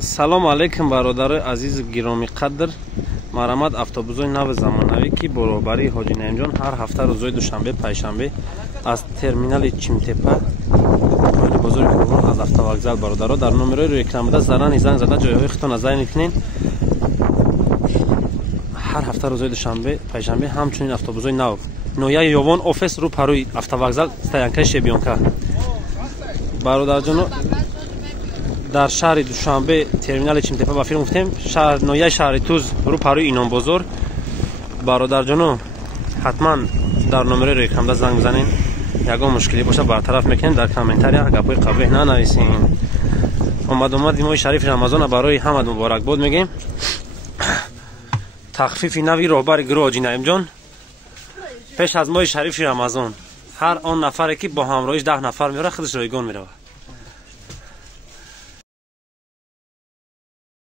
салом алейкум бародари азизи гироми қадр. Марамад автобусои нави замонавӣ ки баробари ҳоҷи наимҷон ҳар ҳафта рӯзои душанбе пайшанбе аз терминали Чимтепа ҳоҷи бозори Кӯҳон аз автовокзал бародаро дар номерои рӯи экранбуда зарани занг зада ҷойҳои хитона зайни кунед. ҳар ҳафта рӯзои душанбе пайшанбе ҳамчунин автобусои нав нояи ёвон офис рӯ парои автовокзал стоянкаи шебёнка бародарҷоно дар шаҳри Душанбе терминали Чимтепа ба филм гуфтем нояи шаҳри Туз рӯ парои Инонбозор. бародарҷоно ҳатман дар номерои рӯи экранбуда занг бизанед. ягон мушкилӣ боша бартараф мекунем. дар комментария гапҳои қабеҳ нанависем. омадомади моҳи шарифи рамазона барои ҳамад муборакбод мегем. тахфифи нави роҳбари гурӯҳ ҳоҷи наимҷон пеш аз моҳи шарифи рамазон ҳар он нафаре ки бо ҳамроҳиш 10 нафар меёрад худаш ройгон меравад.